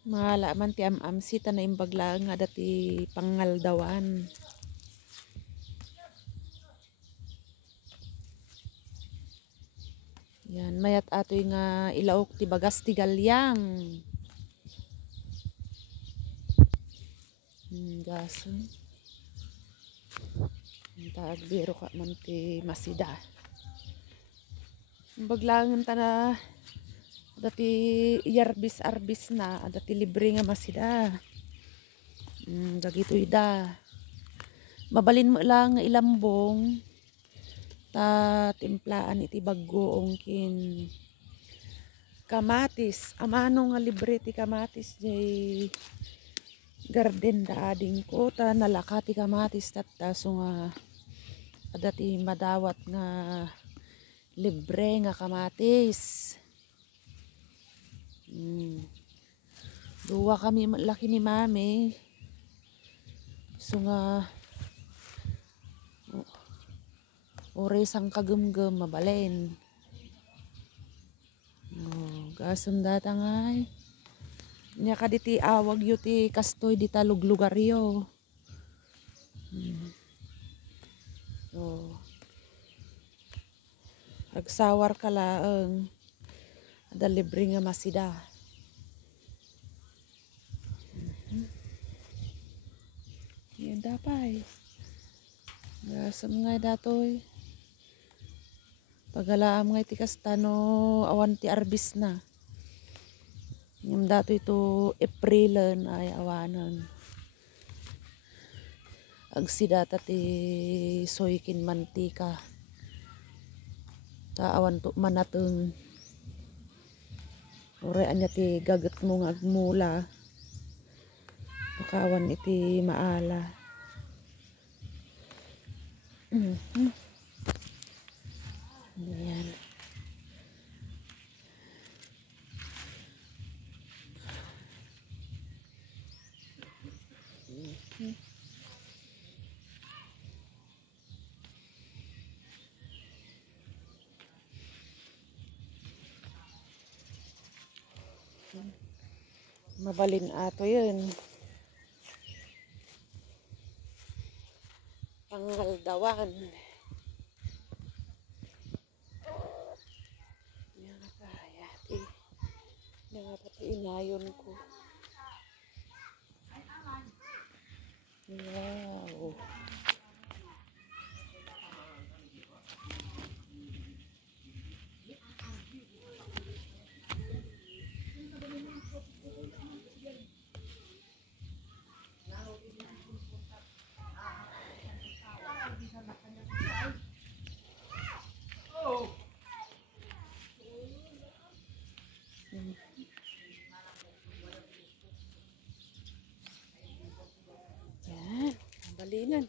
Mahala man ti am sita na imbagla nga dati pangaldawan. Yan, mayat atoy nga ilaok ti bagas ti galyang. Gason. Tagbiro ka man ti masida. Baglangan ta na dati arbis na dati libre nga masida. Dagito ida. Mabalin mo lang ilambong ta timplaan iti baggoong kin kamatis. Amano nga libre ti kamatis jay garden da ading ko ta nalaka ti kamatis tattaso nga dati madawat nga libre nga kamatis. Duwa kami laki ni mami. So nga oras ang kagumgum mabalin. Gasum datangay. Nya kaditi awag yu ti kastoy di taluglugaryo. Agsawar ka laeng ada libre nga masida. Yan dapay. Gasam nga datoy. Pagalaam nga iti kastano awan ti arbis na. Yung dato ito Aprilan ay awanan. Agsidata ti soykin mantika. Taawan to manateng. Ore anya ti gagat mo nga agmula. Pakawan iti maala. Ayan. Mabalin ato yun. Pangaldawan. Yan kaya ti. Yan pati inayon ko. Wow. Yan, balinan.